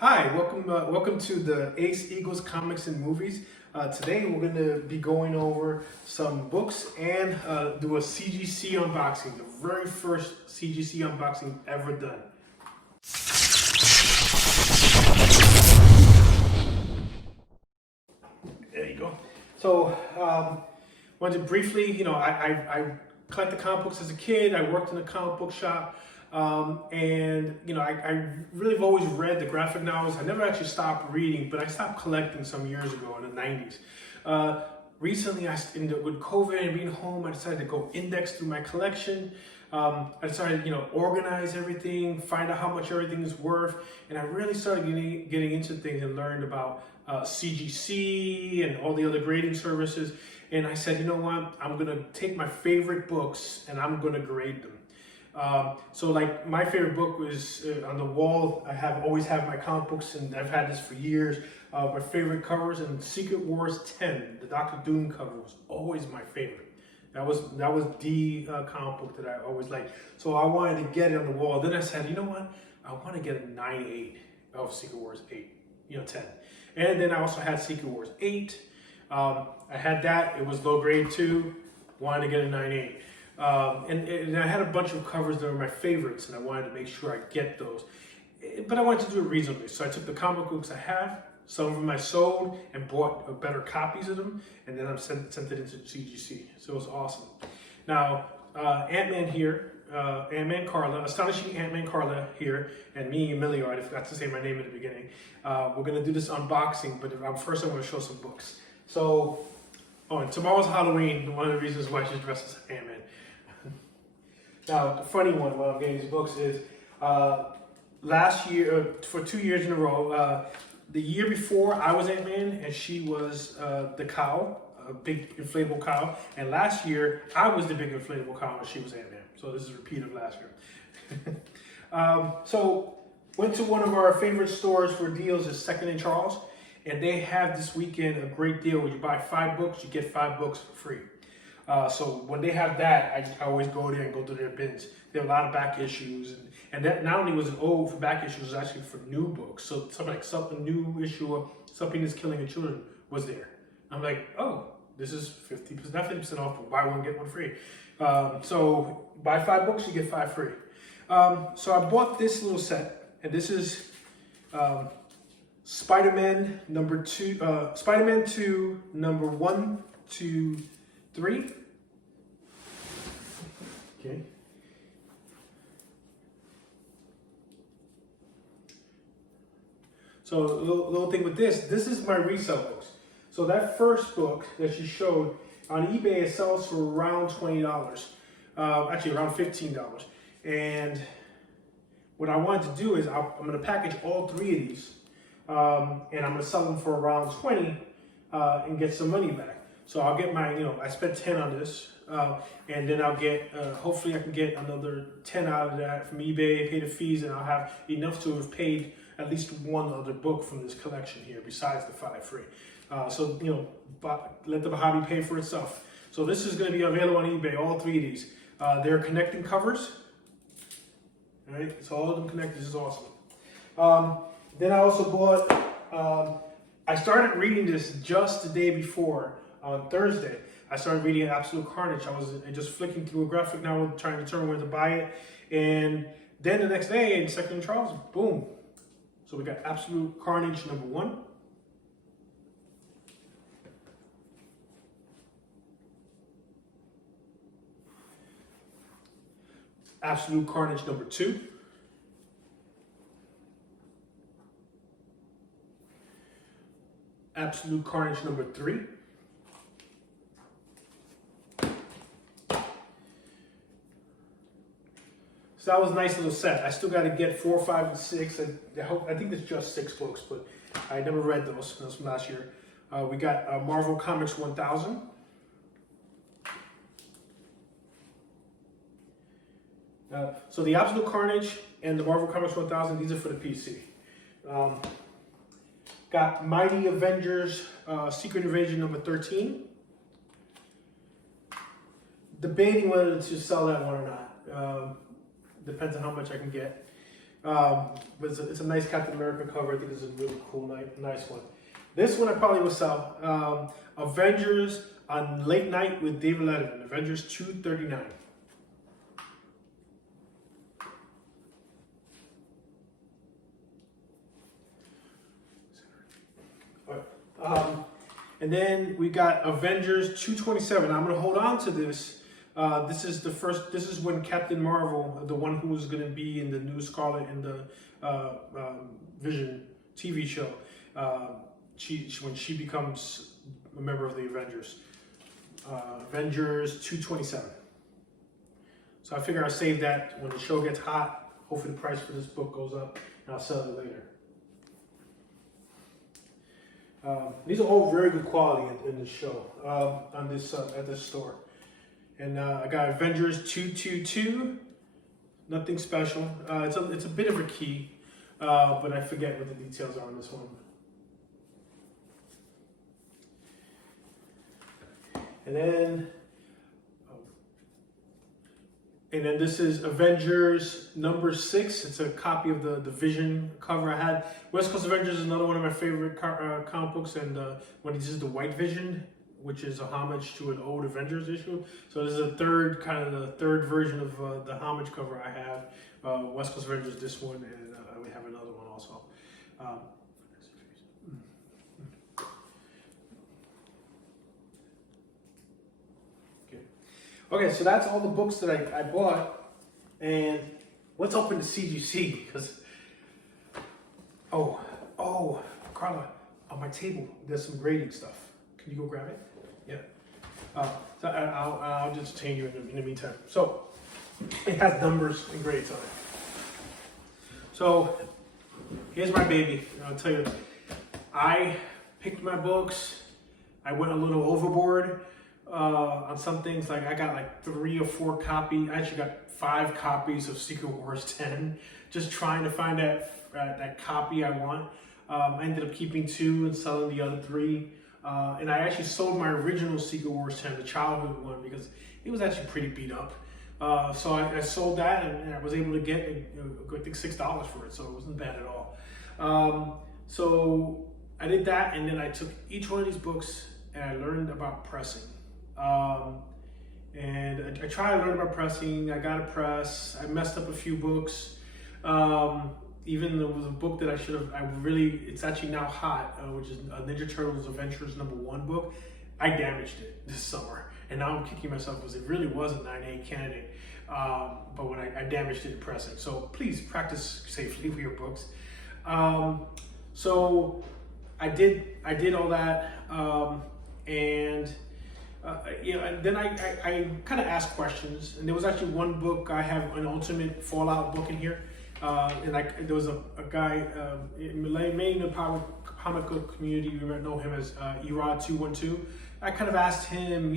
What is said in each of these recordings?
Hi, welcome to the Ace Eagles Comics and Movies. Today we're going to be going over some books and do a CGC unboxing, the very first CGC unboxing ever done. There you go. So, wanted to briefly, I collected comic books as a kid. I worked in a comic book shop. And I really have always read the graphic novels. I never actually stopped reading, but I stopped collecting some years ago in the 90s. Recently, with COVID and being home, I decided to go index through my collection. I decided, organize everything, find out how much everything is worth, and I really started getting into things and learned about CGC and all the other grading services. And I said, you know what? I'm gonna take my favorite books and I'm gonna grade them. So like my favorite book was on the wall. I always have my comic books, and I've had this for years. My favorite covers, and Secret Wars 10, the Doctor Doom cover, was always my favorite. That was the comic book that I always liked. So I wanted to get it on the wall. Then I said, you know what? I want to get a 9/8 of Secret Wars 8, 10. And then I also had Secret Wars 8. I had that. It was low grade too. Wanted to get a 9/8. And I had a bunch of covers that were my favorites, and I wanted to make sure I get those. But I wanted to do it reasonably. So I took the comic books I have, some of them I sold and bought better copies of them, and then I sent it into CGC. So it was awesome. Now, Ant-Man here, Ant-Man Carla, Astonishing Ant-Man Carla here, and me, Emilio, I forgot to say my name at the beginning. We're going to do this unboxing, but first I'm going to show some books. So, and tomorrow's Halloween, one of the reasons why she's dressed as Ant-Man. Now, the funny one while I'm getting these books is last year, for 2 years in a row, the year before I was Ant-Man and she was the cow, a big inflatable cow. And last year, I was the big inflatable cow and she was Ant-Man. So this is a repeat of last year. So went to one of our favorite stores for deals, is Second and Charles. And they have this weekend a great deal where you buy 5 books, you get 5 books for free. So when they have that, I always go there and go through their bins. They have a lot of back issues, and that not only was it old for back issues, it was actually for new books. So something new issue or Something That's Killing Your Children was there. I'm like, oh, this is 50%, not 50% off, but buy one get one free. So buy 5 books, you get 5 free. So I bought this little set, and this is Spider-Man number 2, Spider-Man 2 number 1, 2, 3. Okay. So a little thing with this is my resale books. So that first book that she showed on eBay, it sells for around $20, actually around $15. And what I wanted to do is I'm going to package all 3 of these, and I'm going to sell them for around 20 and get some money back. So I'll get my, I spent 10 on this, and then I'll get, hopefully I can get another 10 out of that from eBay, pay the fees, and I'll have enough to have paid at least one other book from this collection here, besides the 5 free. So, let the hobby pay for itself. So this is going to be available on eBay, all 3 of these. They're connecting covers. All right, so all of them connected. This is awesome. Then I also bought, I started reading this just the day before. On Thursday, I started reading Absolute Carnage. I was just flicking through a graphic novel, trying to determine where to buy it. And then the next day, in Second and Charles, boom. So we got Absolute Carnage number 1. Absolute Carnage number 2. Absolute Carnage number 3. So that was a nice little set. I still got to get 4, 5, and 6. I think there's just 6 books, but I never read those. Those from last year. We got Marvel Comics 1000. So the Absolute Carnage and the Marvel Comics 1000, these are for the PC. Got Mighty Avengers Secret Invasion number 13. Debating whether to sell that one or not. Depends on how much I can get. But it's a nice Captain America cover. I think it's a really cool, nice one. This one I probably will sell. Avengers on Late Night with David Letterman. Avengers 239. And then we got Avengers 227. I'm gonna hold on to this. This is when Captain Marvel, the one who was gonna be in the new Scarlet and the Vision TV show, when she becomes a member of the Avengers. Avengers 227. So I figure I'll save that when the show gets hot. Hopefully the price for this book goes up and I'll sell it later. These are all very good quality in this show, on this at this store. And I got Avengers 222. Nothing special. It's a bit of a key, but I forget what the details are on this one. And then this is Avengers number 6. It's a copy of the Vision cover I had. West Coast Avengers is another one of my favorite comic books, and when this is the White Vision, which is a homage to an old Avengers issue. So this is the third version of the homage cover I have. West Coast Avengers, this one, and we have another one also. Okay, so that's all the books that I bought, and let's open the CGC, because, Carla, on my table, there's some grading stuff. Can you go grab it? Yeah. So I'll just entertain you in the meantime. So, it has numbers and grades on it. So, here's my baby. I'll tell you, I picked my books, I went a little overboard. On some things, like I got like 3 or 4 copies. I actually got 5 copies of Secret Wars 10, just trying to find that copy I want. I ended up keeping 2 and selling the other 3. And I actually sold my original Secret Wars 10, the childhood one, because it was actually pretty beat up. So I sold that, and I was able to get, I think, $6 for it, so it wasn't bad at all. So I did that, and then I took each one of these books and I learned about pressing. And I tried to learn about pressing. I got a press. I messed up a few books. Even there was a book that it's actually now hot, which is Ninja Turtles Adventures #1 book. I damaged it this summer, and now I'm kicking myself because it really was a 9A candidate. But when I damaged it in pressing. So please practice safely with your books. So I did all that, and then I kind of asked questions, and there was actually one book. I have an Ultimate Fallout book in here, and there was a guy in the comic book community. You might know him as Erod212. I kind of asked him,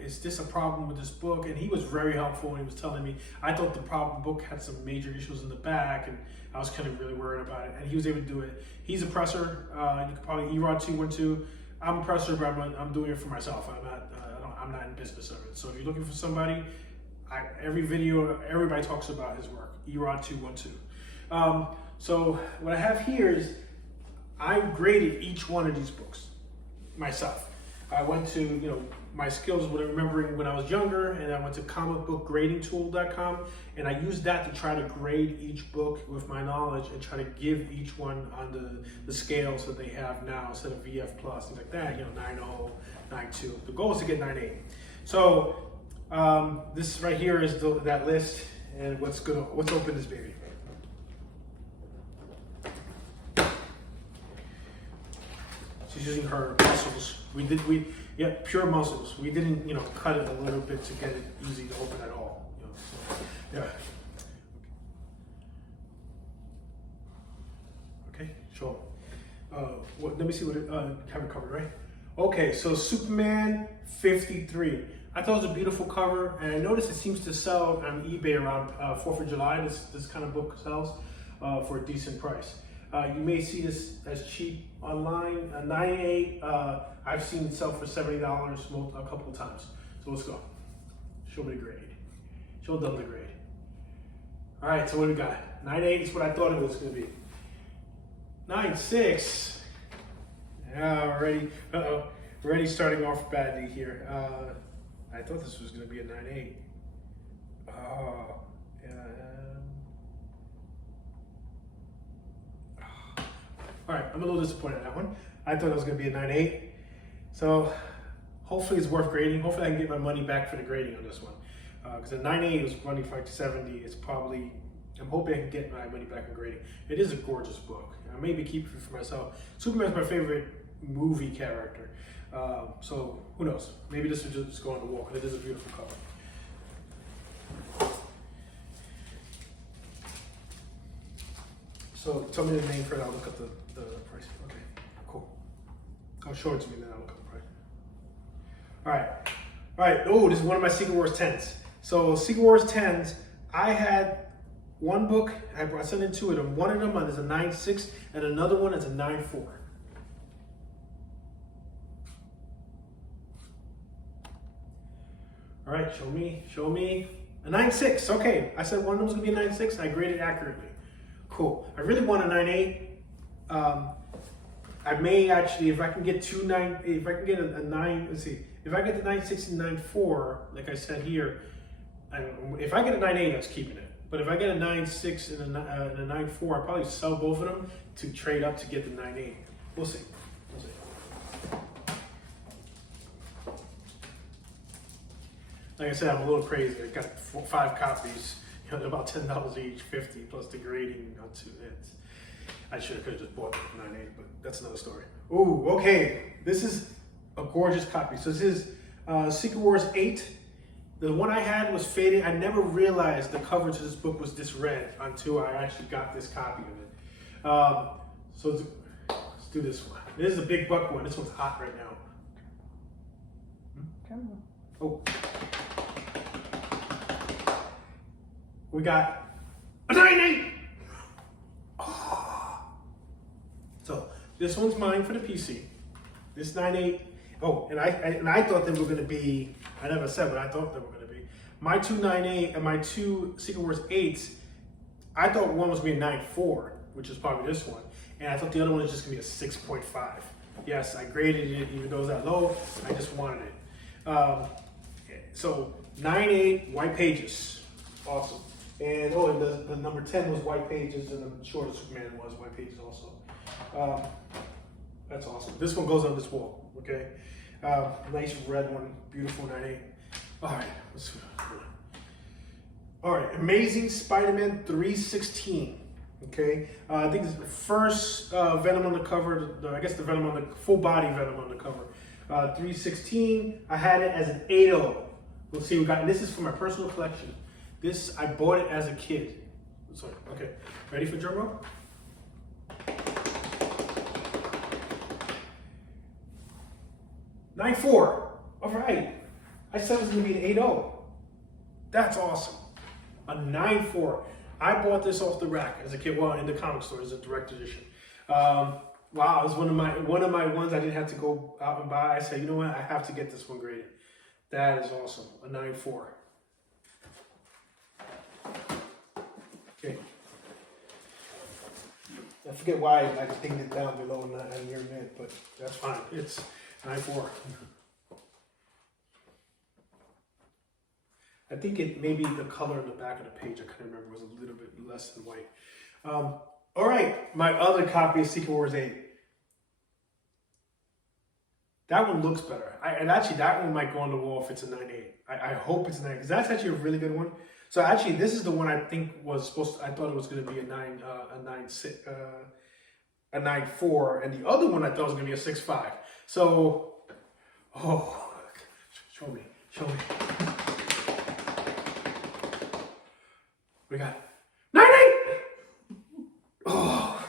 is this a problem with this book? And he was very helpful, and he was telling me, I thought the book had some major issues in the back, and I was kind of really worried about it, and he was able to do it. He's a presser. You could probably Erod212. I'm a presser, but I'm doing it for myself. I'm not in business of it. So if you're looking for somebody, every video, everybody talks about his work. Erod212. So what I have here is I graded each one of these books myself. I went to my skills with remembering when I was younger, and I went to comicbookgradingtool.com, and I used that to try to grade each book with my knowledge and try to give each one on the scales that they have now instead of VF plus, things like that, 9.0, 9.2. The goal is to get 9.8. So this right here is that list, and let's open this baby. She's using her muscles. Pure muscles. We didn't, cut it a little bit to get it easy to open at all. Yeah. Okay, sure. Let me see what it have it covered, right? Okay, so Superman 53. I thought it was a beautiful cover, and I noticed it seems to sell on eBay around 4th of July. This kind of book sells for a decent price. You may see this as cheap online. 9.8. I've seen it sell for $70 a couple of times. So let's go. Show me the grade. Show them the grade. All right. So what do we got? 9.8 is what I thought it was going to be. 9.6. Already, already starting off badly here. I thought this was going to be a 9.8. Oh, yeah. All right, I'm a little disappointed in that one. I thought it was going to be a 9.8. So hopefully it's worth grading. Hopefully I can get my money back for the grading on this one. Because a 9.8 was running for like 70. It's probably, I'm hoping I can get my money back on grading. It is a gorgeous book. I maybe keep it for myself. Superman's my favorite movie character. So who knows? Maybe this will just go on the wall because it is a beautiful cover. So tell me the name for it. I'll look up the price. Okay, cool. I'll show it to me then I'll look up the price. All right. Oh, this is one of my Secret Wars 10s. So Secret Wars 10s, I had one book, I sent in two of them. One of them is a 9.6 and another one is a 9.4. All right, show me. A 9.6, okay. I said one of them was gonna be a 9.6, I graded accurately. Cool, I really want a 9.8. I may actually, if I can get if I can get a 9, let's see. If I get the 9.6 and 9.4, like I said here, if I get a 9.8, that's keeping it. But if I get a 9.6 and a 9.4, I'll probably sell both of them to trade up to get the 9.8. We'll see. Like I said, I'm a little crazy. I got 5 copies. They're about $10 each, 50 plus the grading. I could have just bought the 9.8, but that's another story. Ooh, okay. This is a gorgeous copy. So this is Secret Wars 8. The one I had was faded. I never realized the cover to this book was this red until I actually got this copy of it. So let's do this one. This is a big buck one. This one's hot right now. Oh. We got a 9.8. Oh. So this one's mine for the PC. This 9.8. Oh, and I thought they were going to be, I never said what I thought they were going to be. My two 9.8 and my two Secret Wars 8s, I thought one was going to be a 9.4, which is probably this one. And I thought the other one was just going to be a 6.5. Yes, I graded it, even though it was that low, I just wanted it. So 9.8 white pages, awesome. And the number 10 was white pages, and the shorter Superman was white pages also. That's awesome. This one goes on this wall, okay? Nice red one, beautiful 9.8. All right, let's go. All right, Amazing Spider-Man 316. Okay, I think it's the first Venom on the cover. I guess the Venom on the full body Venom on the cover. 316. I had it as an 8.0. We'll see. We got. And this is for my personal collection. This I bought it as a kid. Sorry. Okay. Ready for drum roll? 9.4. All right. I said it was going to be an 8.0. That's awesome. A 9.4. I bought this off the rack as a kid. Well, in the comic store as a direct edition. Wow, it was one of my ones I didn't have to go out and buy. I said, you know what? I have to get this one graded. That is awesome. A 9.4. Okay. I forget why I dinged it down below and not near mid, but that's fine. It's 9.4. I think it maybe the color in the back of the page, I couldn't remember, was a little bit less than white. All right, my other copy of Secret Wars 8. That one looks better. And actually, that one might go on the wall if it's a 9.8. I hope it's a 9, because that's actually a really good one. So actually, this is the one I think was supposed to, I thought it was going to be a 9.4, and the other one I thought was going to be a 6.5. So, oh, show me. We got 9.8. Oh,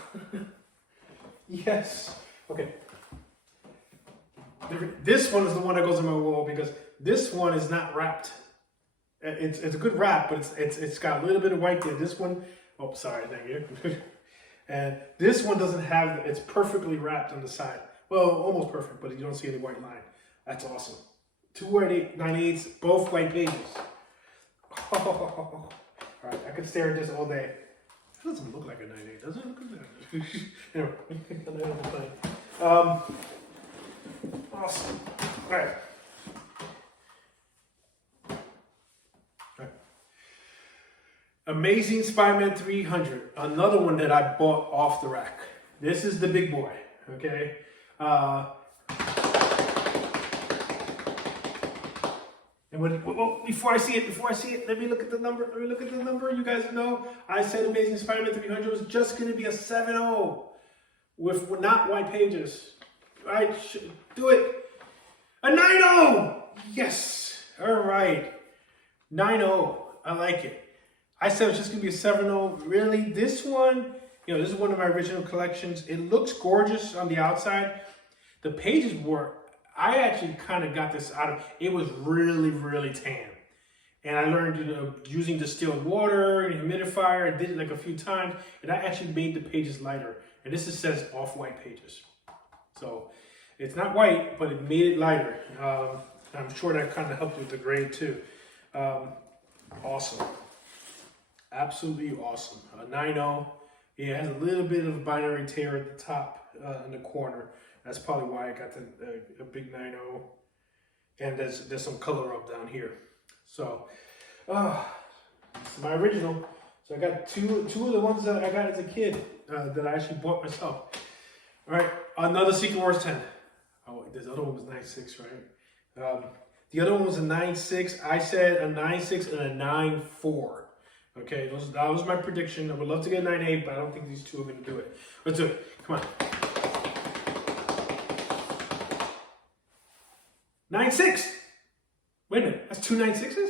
yes. Okay. This one is the one that goes on my wall because this one is not wrapped. It's a good wrap, but it's got a little bit of white there. This one, oh, sorry, thank you. And this one doesn't have, it's perfectly wrapped on the side. Well, almost perfect, but you don't see any white line. That's awesome. 2 white 9.8s, both white pages. Oh, all right, I could stare at this all day. doesn't look like a 9.8, does it? Look at that. Anyway, awesome. All right. Amazing Spider-Man 300, another one that I bought off the rack. This is the big boy, okay? And before I see it, let me look at the number. You guys know I said Amazing Spider-Man 300 was just going to be a 7.0 with not white pages. I should do it. A 9.0! Yes! All right. 9.0. I like it. I said it was just going to be a 7.0. Really? This one, this is one of my original collections. It looks gorgeous on the outside. The pages were, I actually kind of got this out of, it was really, really tan. And I learned, using distilled water and humidifier. I did it like a few times. And I actually made the pages lighter. And this says off-white pages. So it's not white, but it made it lighter. I'm sure that kind of helped with the grade too. Awesome. Absolutely awesome. A 9.0. Yeah, it has a little bit of a binary tear at the top in the corner. That's probably why I got a big 9.0. And there's some color up down here. So, it's my original. So I got two of the ones that I got as a kid that I actually bought myself. All right, another Secret Wars 10. Oh, this other one was 9.6, right? The other one was a 9.6. I said a 9.6 and a 9.4. Okay, that was my prediction. I would love to get a 9.8, but I don't think these two are going to do it. Let's do it. Come on. 9.6. Wait a minute. That's two 9.6s?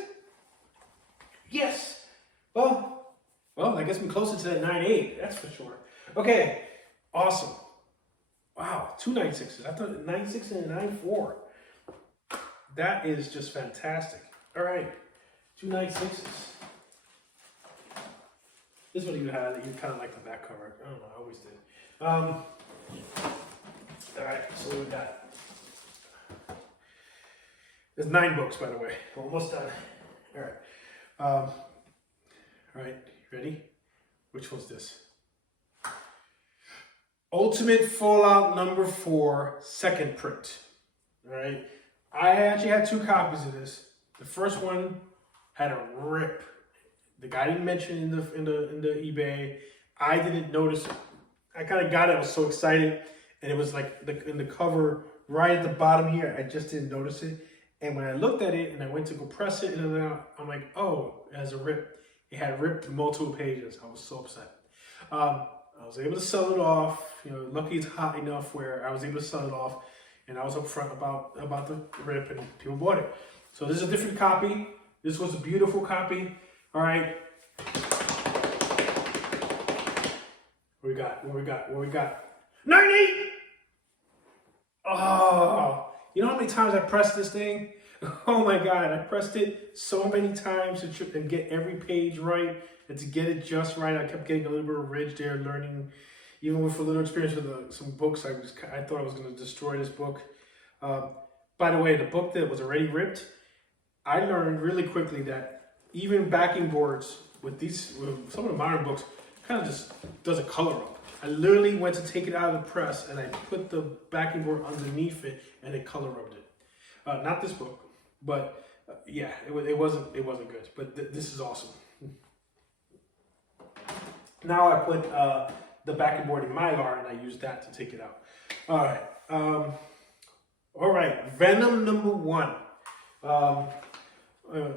Yes. Well, that gets me closer to that 9.8. That's for sure. Okay. Awesome. Wow. Two 9.6s. I thought 9.6 and a 9.4. That is just fantastic. All right. Two 9.6s. This one you had, you kind of like the back cover. I don't know, I always did. All right, so what we got? There's 9 books, by the way. Almost done. All right. All right, ready? Which one's this? Ultimate Fallout #4, second print. All right. I actually had 2 copies of this. The first one had a rip. The guy didn't mention in the eBay. I didn't notice it. I kind of got it. I was so excited, and it was like in the cover right at the bottom here. I just didn't notice it. And when I looked at it and I went to go press it, and then I'm like, oh, it has a rip. It had ripped multiple pages. I was so upset. I was able to sell it off. Lucky it's hot enough where I was able to sell it off, and I was upfront about the rip, and people bought it. So this is a different copy. This was a beautiful copy. All right. What we got? 9.8! Oh, you know how many times I pressed this thing? Oh my God, I pressed it so many times to get every page right and to get it just right. I kept getting a little bit of ridge there, learning, even with a little experience with some books. I thought I was going to destroy this book. By the way, the book that was already ripped, I learned really quickly that even backing boards with some of the modern books kind of just does a color up. I literally went to take it out of the press and I put the backing board underneath it and it color rubbed it. Not this book, but yeah, it wasn't good. But this is awesome. Now I put the backing board in Mylar and I use that to take it out. All right. All right. Venom #1.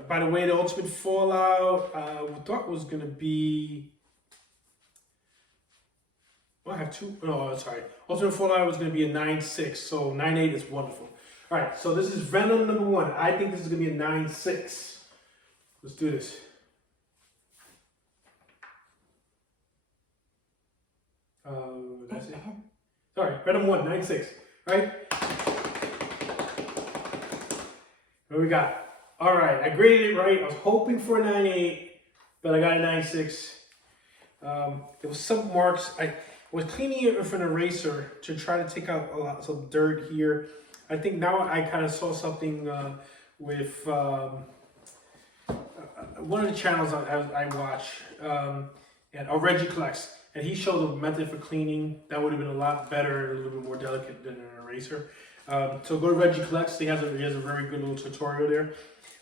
By the way, the Ultimate Fallout, we thought was going to be... Well, I have 2. Oh, sorry. Ultimate Fallout was going to be a 9.6, so 9.8 is wonderful. All right, so this is Venom #1. I think this is going to be a 9.6. Let's do this. That's it. Sorry, Venom 1, 9.6. Right? What we got? All right, I graded it right. I was hoping for a 9.8, but I got a 9.6. There was some marks. I was cleaning it with an eraser to try to take out some dirt here. I think now I kind of saw something with one of the channels I watch. and Reggie collects, and he showed a method for cleaning that would have been a lot better and a little bit more delicate than an eraser. So go to Reggie Collects. He has a very good little tutorial there.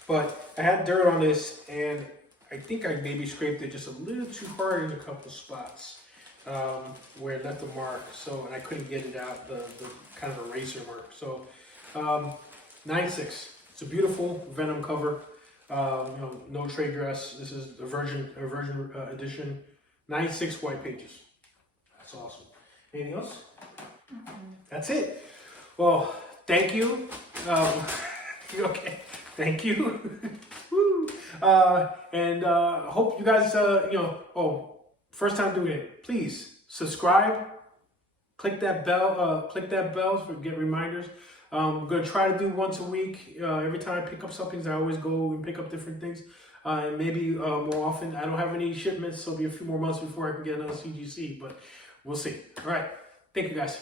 But I had dirt on this, and I think I maybe scraped it just a little too hard in a couple spots where it left a mark. So, and I couldn't get it out, the kind of eraser mark. So 9.6. It's a beautiful Venom cover. No trade dress. This is a version edition. 9.6 white pages. That's awesome. Anything else? That's it. Well, thank you. Okay, thank you. Woo. And hope you guys, first time doing it. Please subscribe. Click that bell. To get reminders. I'm gonna try to do once a week. Every time I pick up something, I always go and pick up different things. And maybe more often. I don't have any shipments, so it'll be a few more months before I can get another CGC, but we'll see. All right. Thank you, guys.